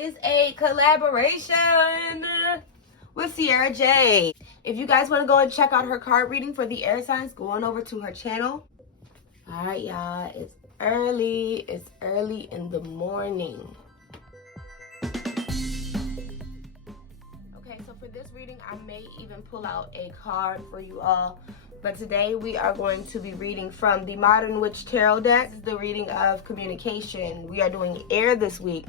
is a collaboration with Ceairra J. If you guys want to go and check out her card reading for the air signs, go on over to her channel. All right, y'all, it's early. It's early in the morning. Okay, so for this reading, I may even pull out a card for you all. But today we are going to be reading from the Modern Witch Tarot deck. This is the reading of communication. We are doing air this week.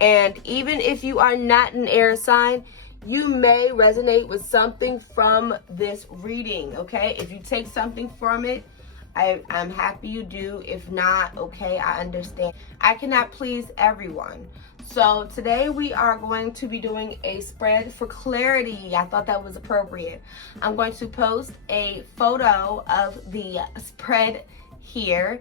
And even if you are not an air sign, you may resonate with something from this reading, okay? If you take something from it, I'm happy you do. If not, okay, I understand. I cannot please everyone. So today we are going to be doing a spread for clarity. I thought that was appropriate. I'm going to post a photo of the spread here.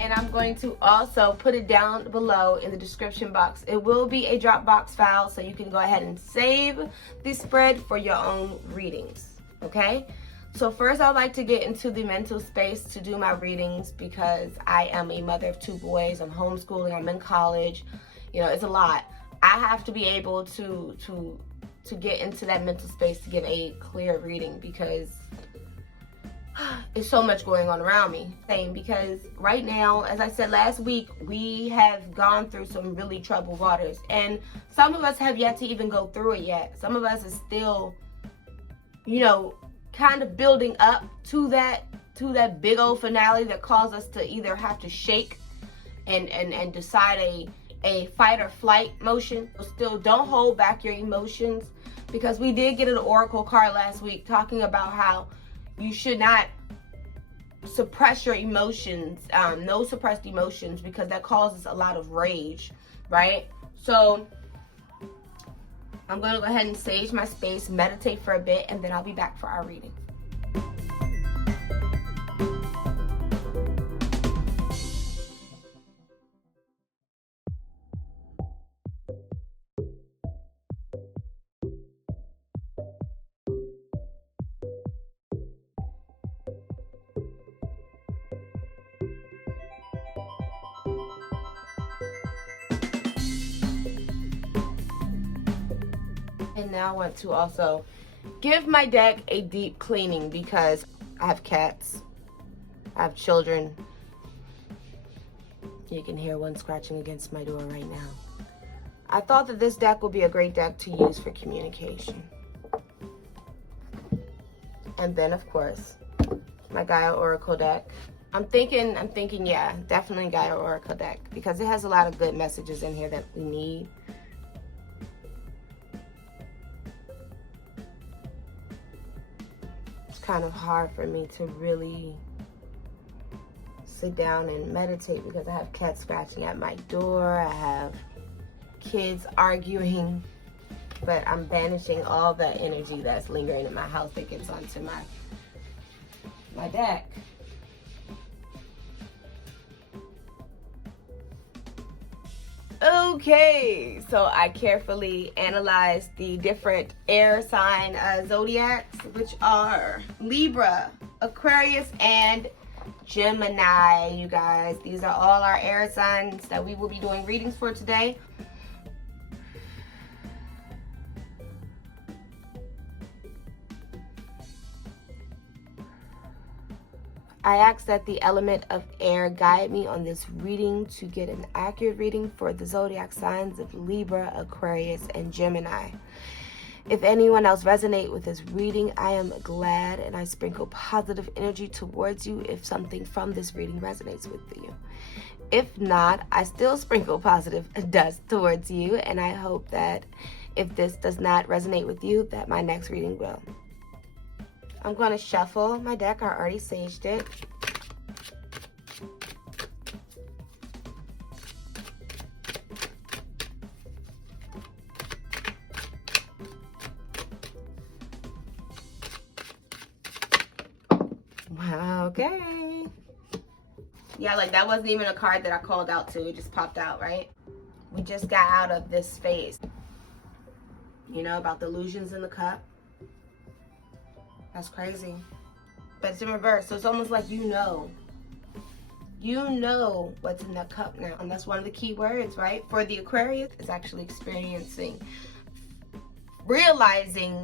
And I'm going to also put it down below in the description box. It will be a Dropbox file, so you can go ahead and save the spread for your own readings, okay? So first, I'd like to get into the mental space to do my readings because I am a mother of 2 boys. I'm homeschooling. I'm in college. You know, it's a lot. I have to be able to get into that mental space to give a clear reading because it's so much going on around me. Because right now, as I said last week, we have gone through some really troubled waters, and some of us have yet to even go through it yet. Some of us are still, you know, kind of building up to that big old finale that caused us to either have to shake and decide a fight or flight motion. So still, don't hold back your emotions, because we did get an oracle card last week talking about how you should not suppress your emotions, no suppressed emotions, because that causes a lot of rage, right? So I'm going to go ahead and sage my space, meditate for a bit, and then I'll be back for our reading. And now I want to also give my deck a deep cleaning because I have cats, I have children. You can hear one scratching against my door right now. I thought that this deck would be a great deck to use for communication. And then, of course, my Gaia Oracle deck. I'm thinking, yeah, definitely Gaia Oracle deck, because it has a lot of good messages in here that we need. Kind of hard for me to really sit down and meditate because I have cats scratching at my door, I have kids arguing, but I'm banishing all that energy that's lingering in my house that gets onto my deck. Okay, so I carefully analyzed the different air sign zodiacs, which are Libra, Aquarius, and Gemini, you guys. These are all our air signs that we will be doing readings for today. I ask that the element of air guide me on this reading to get an accurate reading for the zodiac signs of Libra, Aquarius, and Gemini. If anyone else resonates with this reading, I am glad, and I sprinkle positive energy towards you if something from this reading resonates with you. If not, I still sprinkle positive dust towards you, and I hope that if this does not resonate with you, that my next reading will. I'm going to shuffle my deck. I already saged it. Okay. Yeah, like that wasn't even a card that I called out to. It just popped out, right? We just got out of this phase. You know, about the illusions in the cup. That's crazy. But it's in reverse, so it's almost like you know what's in that cup now. And that's one of the key words, right? For the Aquarius, is actually realizing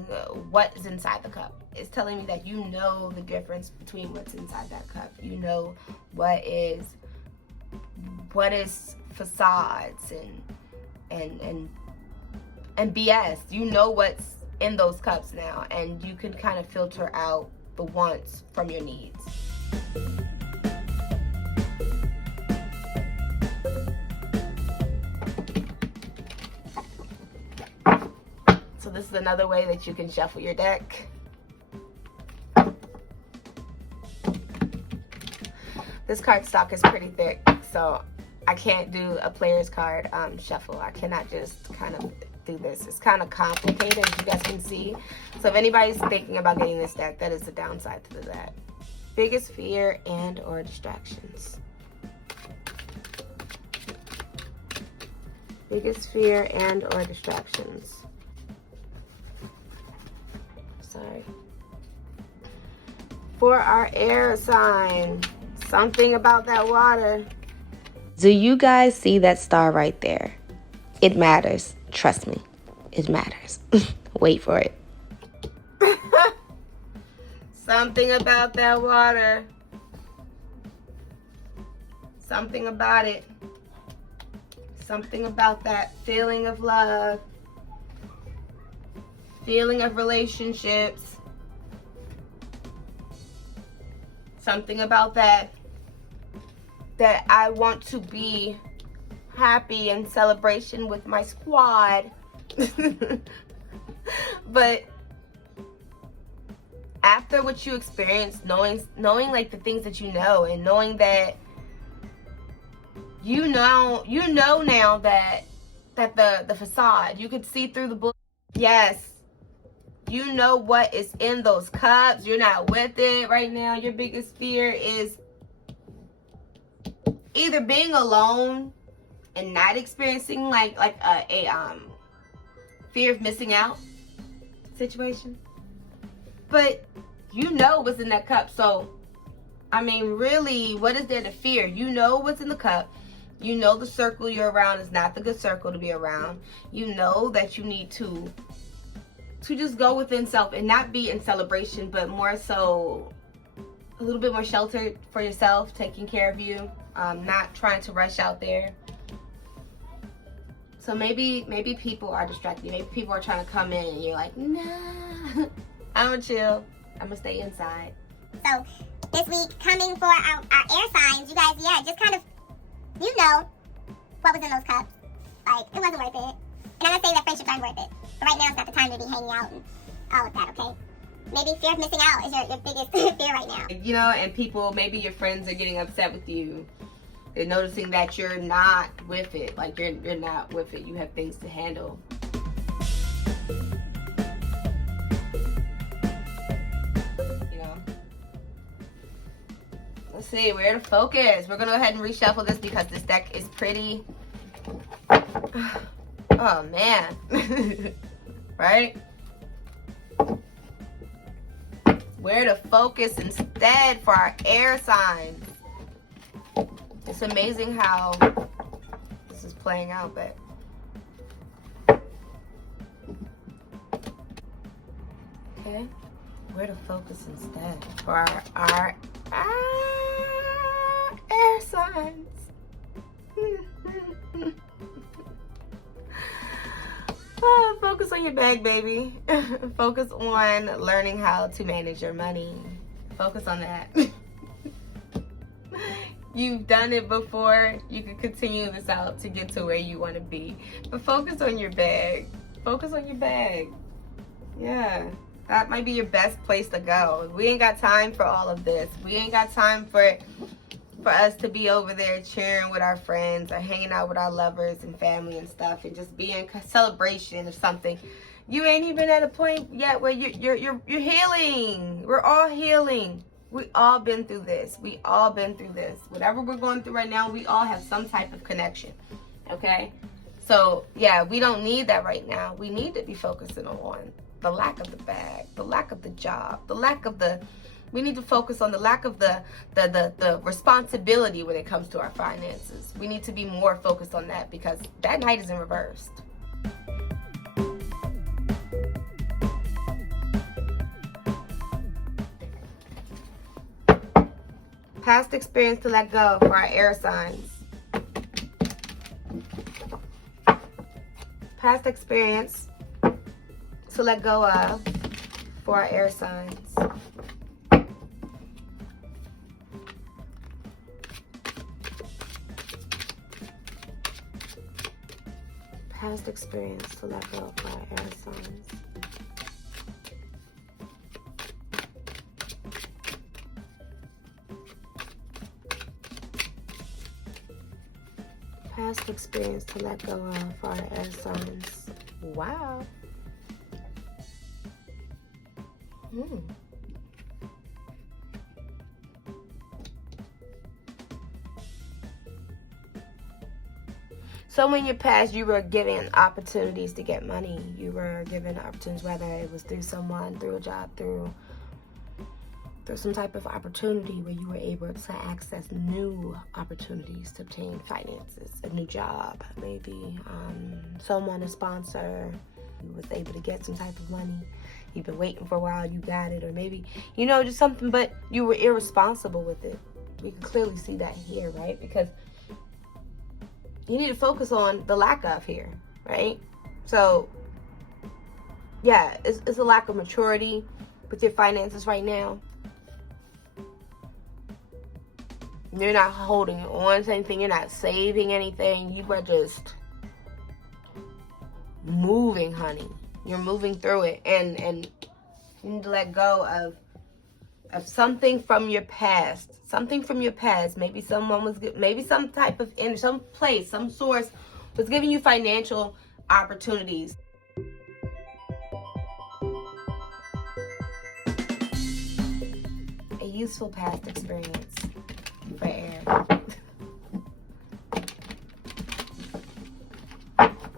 what is inside the cup. It's telling me that you know the difference between what's inside that cup. You know what is facades and BS. You know what's in those cups now, and you can kind of filter out the wants from your needs. So this is another way that you can shuffle your deck. This cardstock is pretty thick, so I can't do a player's card shuffle. I cannot just kind of do this. It's kind of complicated, as you guys can see. So if anybody's thinking about getting this deck, that is the downside to that. Biggest fear and or distractions. Biggest fear and or distractions. Sorry. For our air sign, something about that water. Do you guys see that star right there? It matters. Trust me, it matters. Wait for it. Something about that water. Something about it. Something about that feeling of love. Feeling of relationships. Something about that I want to be happy and celebration with my squad. But after what you experienced, knowing like the things that you know, and knowing that you know now that the facade, you could see through the book. Yes, you know what is in those cups. You're not with it right now. Your biggest fear is either being alone and not experiencing like a fear of missing out situation. But you know what's in that cup. So, I mean, really, what is there to fear? You know what's in the cup. You know the circle you're around is not the good circle to be around. You know that you need to just go within self and not be in celebration, but more so a little bit more sheltered for yourself, taking care of you, not trying to rush out there. So maybe people are distracted. Maybe people are trying to come in and you're like, nah, I'm gonna chill. I'm gonna stay inside. So this week, coming for our air signs, you guys, yeah, just kind of, you know what was in those cups. Like, it wasn't worth it. And I'm not saying that friendships aren't worth it. But right now it's not the time to be hanging out and all of that, okay? Maybe fear of missing out is your biggest fear right now. You know, and people, maybe your friends are getting upset with you. They're noticing that you're not with it. Like, you're not with it. You have things to handle. You know? Let's see, where to focus. We're going to go ahead and reshuffle this because this deck is pretty... Oh, man. Right? Where to focus instead for our air signs. It's amazing how this is playing out, but okay, where to focus instead for our air signs. Oh, focus on your bag, baby. Focus on learning how to manage your money. Focus on that. You've done it before. You can continue this out to get to where you want to be. But focus on your bag. Focus on your bag. Yeah. That might be your best place to go. We ain't got time for all of this. We ain't got time for us to be over there cheering with our friends or hanging out with our lovers and family and stuff and just be in celebration or something. You ain't even at a point yet where you're healing. We're all healing. We all been through this. We all been through this. Whatever we're going through right now, we all have some type of connection. Okay? So, yeah, we don't need that right now. We need to be focusing on the lack of the bag, the lack of the job, the lack of the, we need to focus on the lack of the responsibility when it comes to our finances. We need to be more focused on that because that night is in reversed. Past experience to let go for our air signs. Past experience to let go of for our air signs. Past experience to let go for our air signs. Past experience to let go of for our air signs. Wow. So in your past, you were given opportunities to get money. You were given opportunities, whether it was through someone, through a job, through some type of opportunity where you were able to access new opportunities to obtain finances, a new job, maybe someone, a sponsor, you was able to get some type of money. You've been waiting for a while, you got it, or maybe, you know, just something, but you were irresponsible with it. We can clearly see that here, right? Because you need to focus on the lack of here, right? So, yeah, it's a lack of maturity with your finances right now. You're not holding on to anything. You're not saving anything. You are just moving, honey. You're moving through it. And you need to let go of something from your past. Something from your past. Maybe someone was, maybe some type of, in some place, some source was giving you financial opportunities. A useful past experience for air.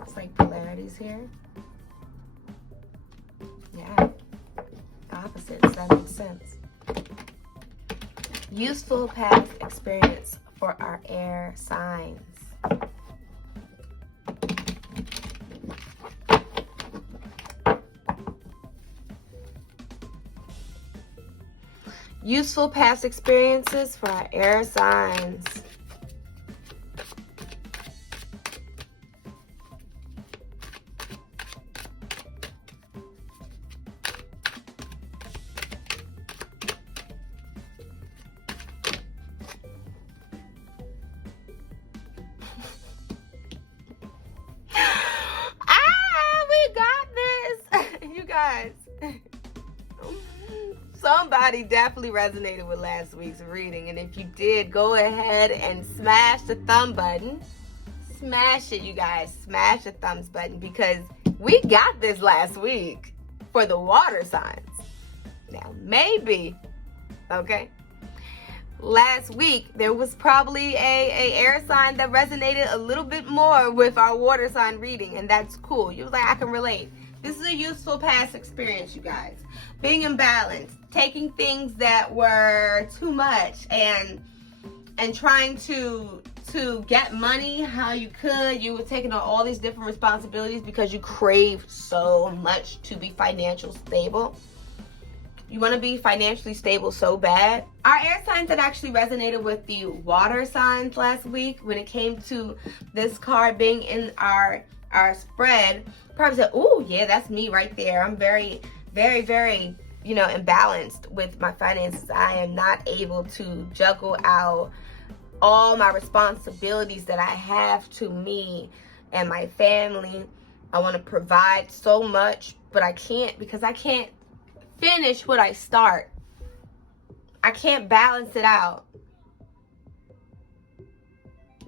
It's like polarities here. Yeah. Opposites, that makes sense. Useful past experience for our air signs. Useful past experiences for our air signs. We got this. You guys. Somebody definitely resonated with last week's reading, and if you did, go ahead and smash the thumb button. Smash it, you guys. Smash the thumbs button, because we got this last week for the water signs. Now, maybe, okay, last week there was probably a air sign that resonated a little bit more with our water sign reading, and that's cool. You was like, I can relate. This is a useful past experience, you guys. Being imbalanced, taking things that were too much and trying to get money how you could. You were taking on all these different responsibilities because you crave so much to be financially stable. You want to be financially stable so bad. Our air signs that actually resonated with the water signs last week when it came to this card being in our spread, probably said, "Ooh, yeah, that's me right there. I'm very, very, very, imbalanced with my finances. I am not able to juggle out all my responsibilities that I have to me and my family. I want to provide so much, but I can't, because I can't finish what I start. I can't balance it out."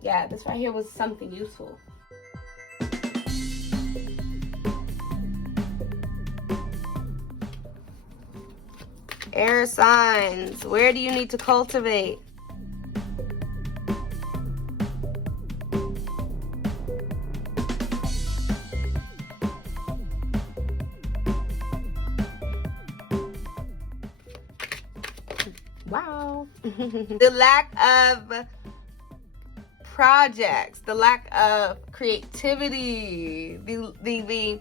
Yeah, this right here was something useful. Air signs, where do you need to cultivate? The lack of projects, the lack of creativity, the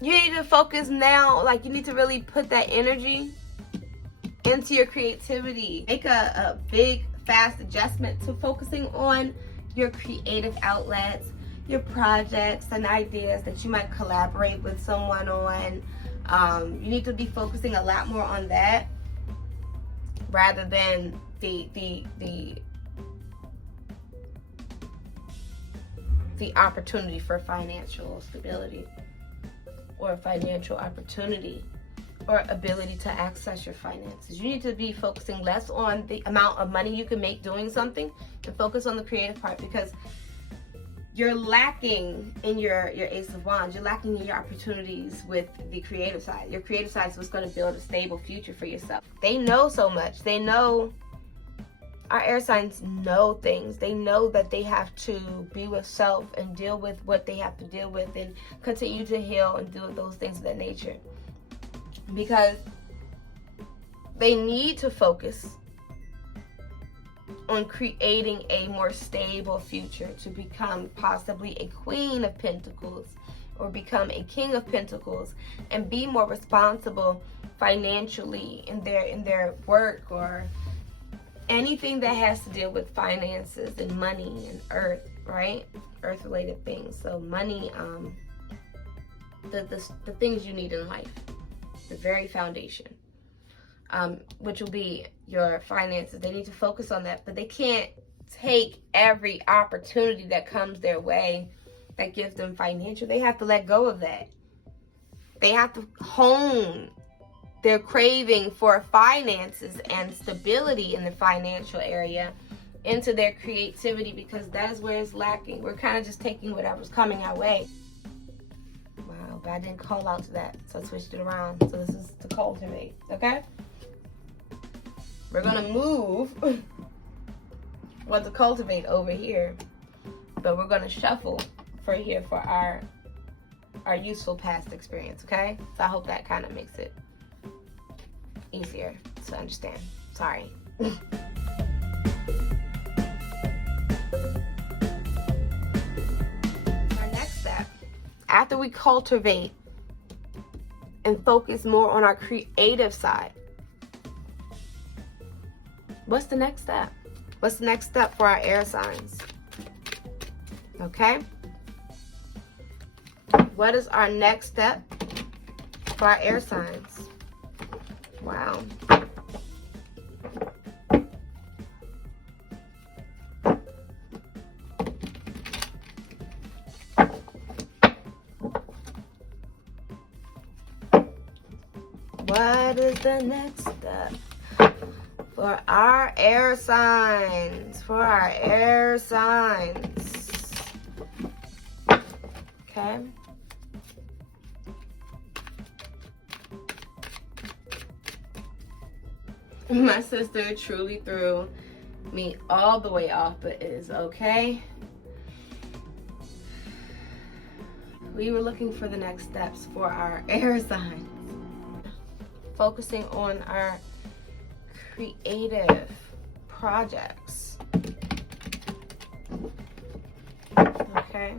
you need to focus now. Like, you need to really put that energy into your creativity. Make a big, fast adjustment to focusing on your creative outlets, your projects and ideas that you might collaborate with someone on. You need to be focusing a lot more on that rather than the opportunity for financial stability or financial opportunity or ability to access your finances. You need to be focusing less on the amount of money you can make doing something and focus on the creative part, because you're lacking in your Ace of Wands. You're lacking in your opportunities with the creative side. Your creative side is what's going to build a stable future for yourself. They know so much. They know, our air signs know things. They know that they have to be with self and deal with what they have to deal with and continue to heal and do those things of that nature. Because they need to focus on creating a more stable future to become possibly a Queen of Pentacles or become a King of Pentacles and be more responsible financially in their work or anything that has to deal with finances and money and earth, right? Earth related things. So money, the things you need in life, the very foundation, which will be your finances. They need to focus on that, but they can't take every opportunity that comes their way that gives them financial. They have to let go of that. They have to hone their craving for finances and stability in the financial area into their creativity, because that is where it's lacking. We're kind of just taking whatever's coming our way. Wow, but I didn't call out to that, so I switched it around. So this is to cultivate, okay? We're gonna move what to cultivate over here, but we're gonna shuffle for here for our useful past experience, okay? So I hope that kind of makes it easier to understand. Sorry. Our next step, after we cultivate and focus more on our creative side, what's the next step? What's the next step for our air signs? Okay? What is our next step for our air signs? Wow. What is the next step for our air signs? For our air signs. Okay. My sister truly threw me all the way off, but it is okay. We were looking for the next steps for our air signs. Focusing on our creative projects. Okay?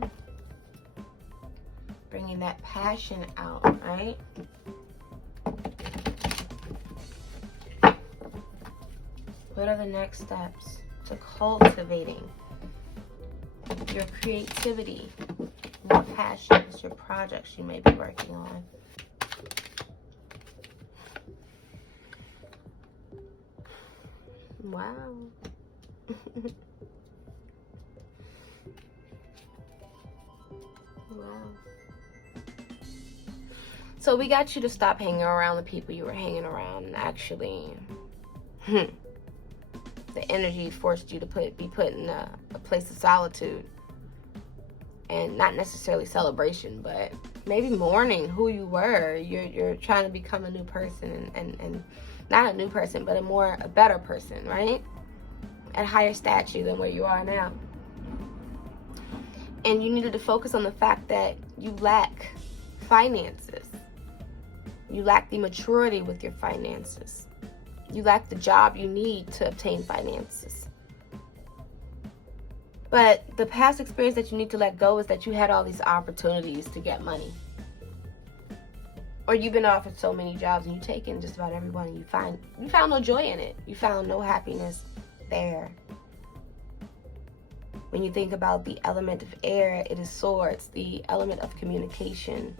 Bringing that passion out, right? What are the next steps to cultivating your creativity, your passions, your projects you may be working on? Wow. Wow. So we got you to stop hanging around the people you were hanging around, and actually the energy forced you to be put in a place of solitude, and not necessarily celebration, but maybe mourning who you were. You're trying to become a new person, and not a new person, but a better person, right? At a higher stature than where you are now. And you needed to focus on the fact that you lack finances. You lack the maturity with your finances. You lack the job you need to obtain finances. But the past experience that you need to let go is that you had all these opportunities to get money. Or you've been offered so many jobs and you've taken just about every one and you found no joy in it. You found no happiness there. When you think about the element of air, it is swords, the element of communication.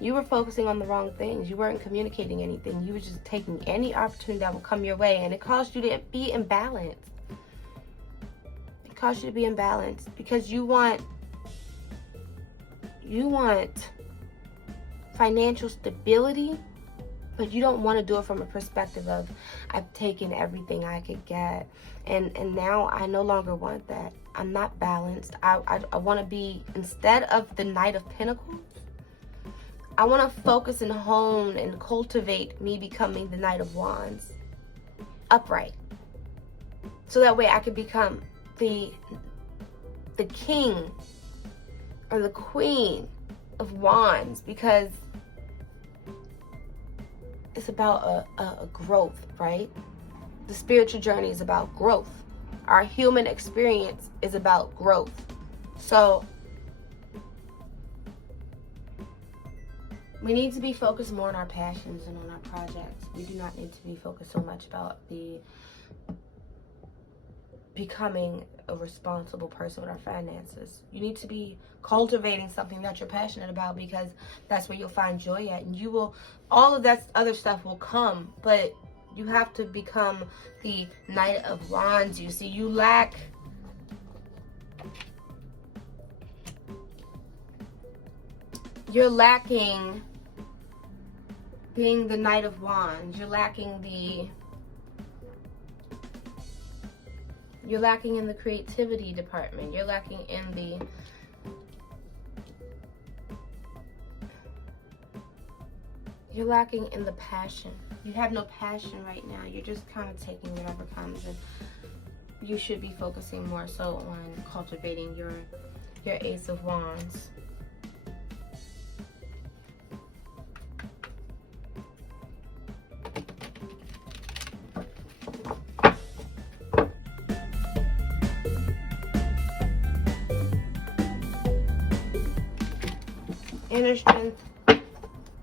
You were focusing on the wrong things. You weren't communicating anything. You were just taking any opportunity that would come your way, and it caused you to be imbalanced. It caused you to be imbalanced because you want financial stability, but you don't want to do it from a perspective of, I've taken everything I could get, and now I no longer want that. I'm not balanced. I want to be, instead of the Knight of Pentacles, I want to focus and hone and cultivate me becoming the Knight of Wands, upright, so that way I could become the king or the queen of wands, because it's about a growth, right? The spiritual journey is about growth. Our human experience is about growth. So we need to be focused more on our passions and on our projects. We do not need to be focused so much about the becoming a responsible person with our finances. You need to be cultivating something that you're passionate about, because that's where you'll find joy at, and you will, all of that other stuff will come, but you have to become the Knight of Wands. You see, you're lacking being the Knight of Wands. You're lacking in the creativity department. You're lacking in the passion. You have no passion right now. You're just kind of taking whatever comes, and you should be focusing more so on cultivating your Ace of Wands. Inner strength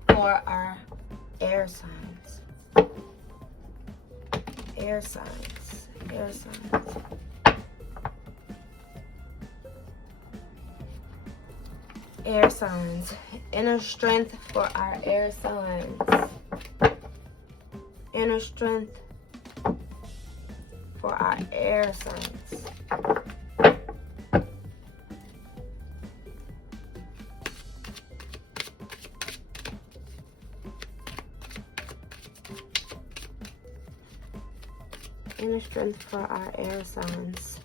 for our air signs. Air signs. Air signs. Air signs. Inner strength for our air signs. Inner strength for our air signs. Inner strength for our air signs.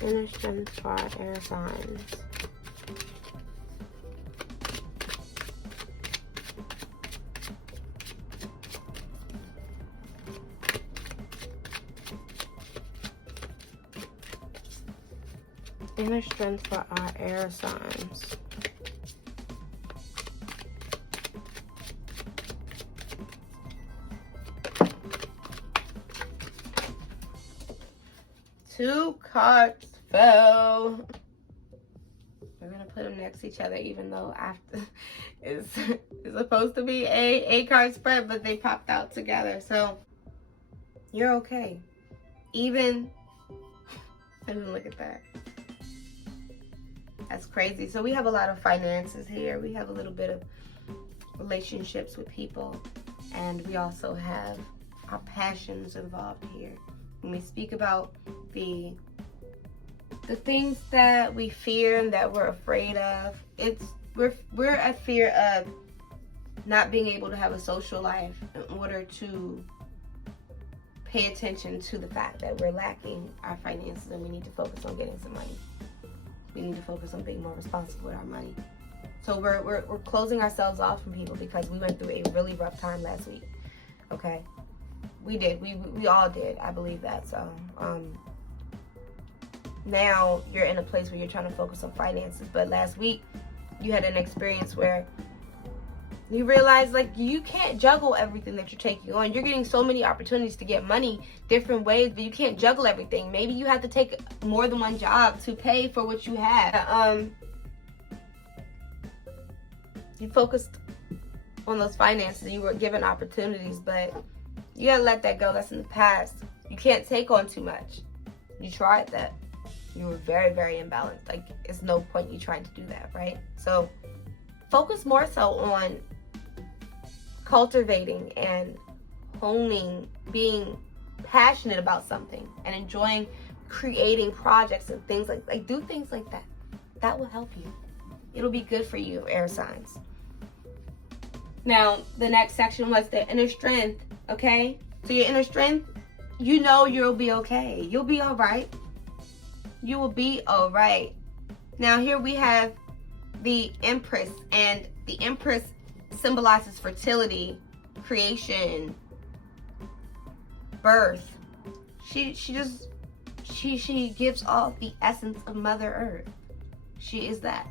Inner strength for our air signs. Inner strength for our air signs. Two cards fell. We're gonna put them next to each other, even though after it's supposed to be a card spread, but they popped out together. So you're okay. Even look at that. That's crazy. So we have a lot of finances here. We have a little bit of relationships with people, and we also have our passions involved here. When we speak about the things that we fear and that we're afraid of, we're at fear of not being able to have a social life in order to pay attention to the fact that we're lacking our finances, and we need to focus on getting some money. We need to focus on being more responsible with our money. So we're closing ourselves off from people because we went through a really rough time last week. Okay. We did. We all did. I believe that. So, now you're in a place where you're trying to focus on finances. But last week you had an experience where you realize like you can't juggle everything that you're taking on. You're getting so many opportunities to get money different ways, but you can't juggle everything. Maybe you have to take more than one job to pay for what you have. You focused on those finances. You were given opportunities, but you gotta let that go. That's in the past. You can't take on too much. You tried that. You were very, very imbalanced. Like, it's no point you trying to do that, right? So focus more so on cultivating and honing, being passionate about something and enjoying creating projects and things like do things like that. That will help you. It'll be good for you, air signs. Now, the next section was the inner strength, okay? So your inner strength, you know you'll be okay. You'll be all right. You will be all right. Now, here we have the Empress, and the Empress symbolizes fertility, creation, birth. She gives off the essence of Mother Earth. She is that.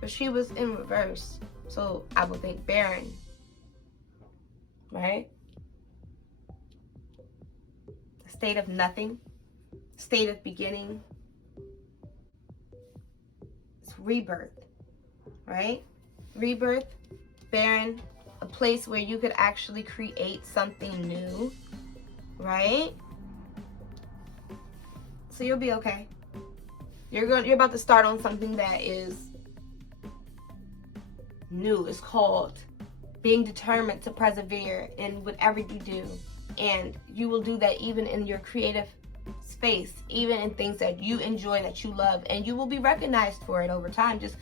But she was in reverse. So I would think barren. Right? A state of nothing. State of beginning. It's rebirth. Right? Rebirth, barren, a place where you could actually create something new. Right? So you'll be okay. You're about to start on something that is new. It's called being determined to persevere in whatever you do, and you will do that even in your creative space, even in things that you enjoy, that you love, and you will be recognized for it over time. Just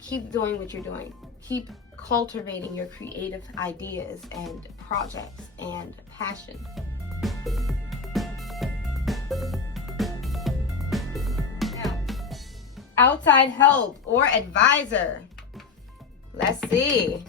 keep doing what you're doing. Keep cultivating your creative ideas and projects and passion. Now, outside help or advisor. Let's see.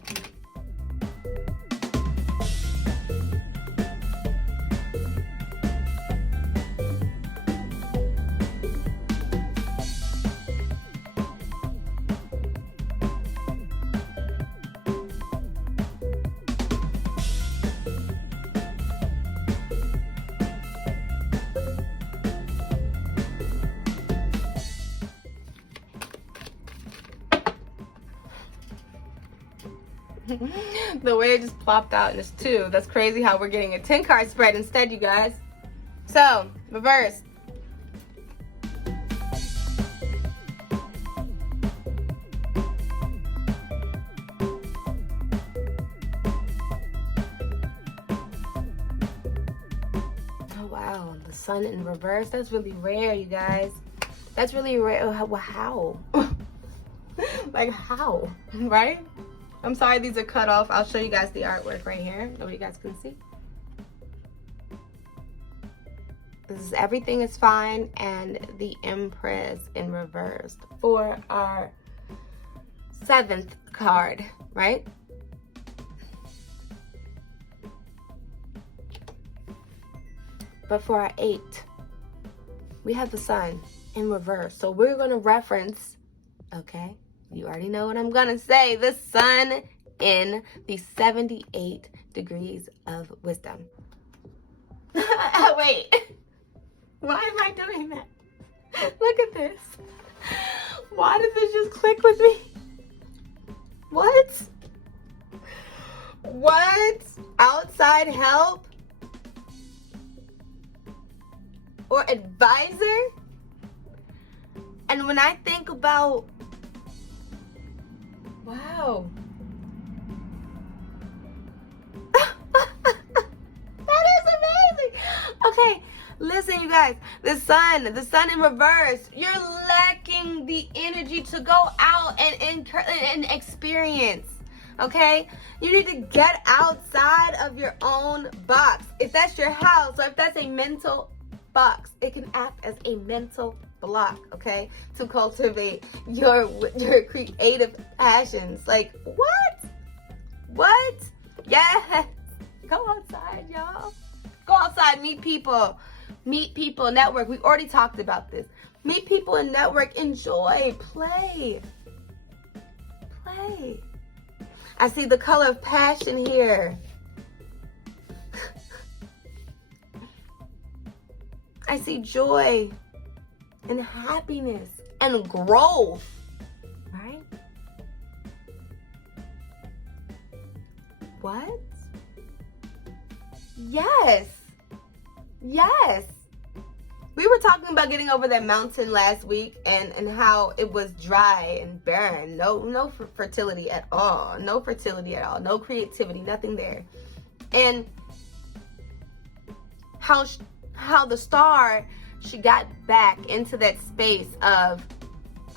The way it just plopped out in this 2. That's crazy how we're getting a 10 card spread instead, you guys. So, reverse. Oh, wow. The sun in reverse. That's really rare, you guys. That's really rare. How? Like, how? Right? I'm sorry these are cut off. I'll show you guys the artwork right here. So you guys can see. This is everything is fine, and the Empress in reverse for our 7th card, right? But for our 8, we have the Sun in reverse. So we're going to reference, okay? You already know what I'm going to say. The Sun in the 78 degrees of wisdom. Wait. Why am I doing that? Look at this. Why did this just click with me? What? What? Outside help? Or advisor? And when I think about, wow. That is amazing. Okay, listen, you guys. The sun in reverse. You're lacking the energy to go out and experience. Okay? You need to get outside of your own box. If that's your house, or if that's a mental box, it can act as a mental block, okay, to cultivate your creative passions. Like, what? Yes. Go outside, y'all. Go outside, meet people, Meet people, network. We already talked about this. Meet people and network. Enjoy. Play. Play. I see the color of passion here. I see joy and happiness and growth, right? What? Yes. Yes. We were talking about getting over that mountain last week and how it was dry and barren. No fertility at all. No fertility at all. No creativity. Nothing there. And how the star, she got back into that space of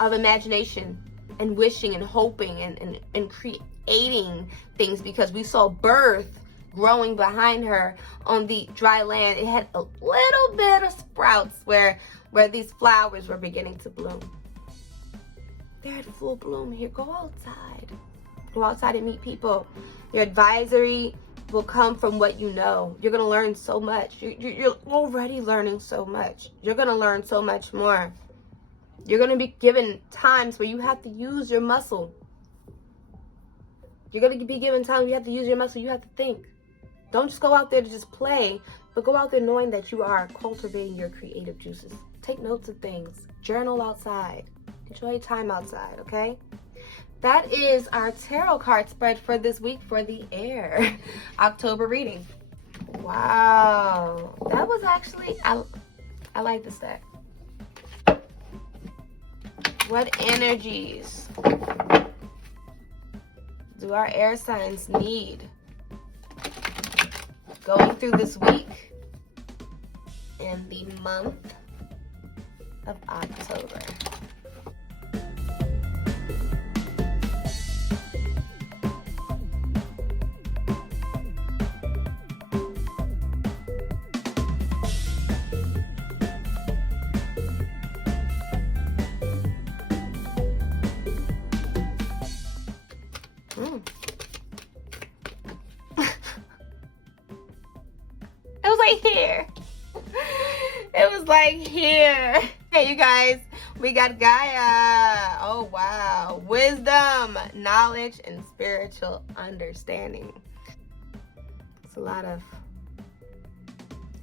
imagination and wishing and hoping and creating things, because we saw birth growing behind her on the dry land. It had a little bit of sprouts where these flowers were beginning to bloom. They're at full bloom here. Go outside. Go outside and meet people. Your advisory will come from what you know. You're going to learn so much. You're already learning so much. You're going to learn so much more. You're going to be given times where you have to use your muscle. You're going to be given time where you have to use your muscle. You have to think. Don't just go out there to just play, but go out there knowing that you are cultivating your creative juices. Take notes of things. Journal outside. Enjoy time outside, okay? That is our tarot card spread for this week for the air October reading. Wow. That was actually, I like this deck. What energies do our air signs need going through this week in the month of October? It was like here. It was like here. Hey, you guys, we got Gaia. Oh, wow. Wisdom, knowledge, and spiritual understanding. It's a lot of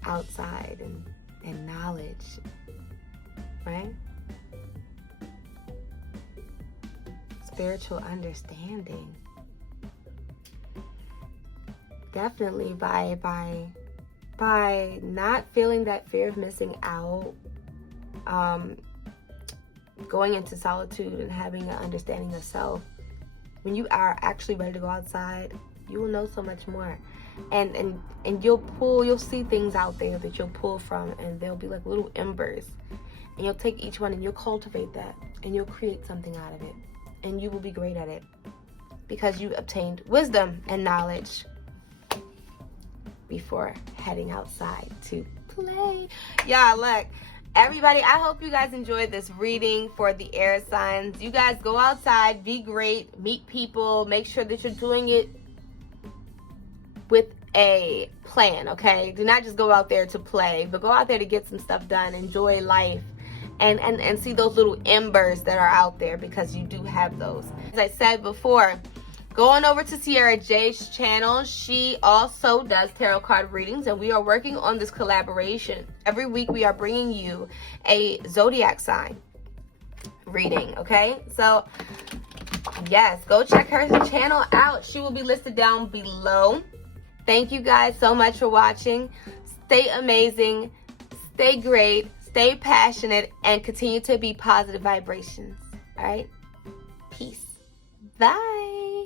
outside and knowledge, right? Spiritual understanding. Definitely by not feeling that fear of missing out, going into solitude and having an understanding of self. When you are actually ready to go outside, you will know so much more, and you'll see things out there that you'll pull from, and they'll be like little embers, and you'll take each one and you'll cultivate that, and you'll create something out of it, and you will be great at it because you obtained wisdom and knowledge before heading outside to play. Yeah, look, everybody, I hope you guys enjoyed this reading for the air signs. You guys go outside, be great, meet people, make sure that you're doing it with a plan, okay? Do not just go out there to play, but go out there to get some stuff done, enjoy life, and see those little embers that are out there, because you do have those. As I said before, go on over to Ceairra J's channel. She also does tarot card readings, and we are working on this collaboration. Every week we are bringing you a zodiac sign reading, okay? So, yes, go check her channel out. She will be listed down below. Thank you guys so much for watching. Stay amazing, stay great, stay passionate, and continue to be positive vibrations, all right? Peace. Bye.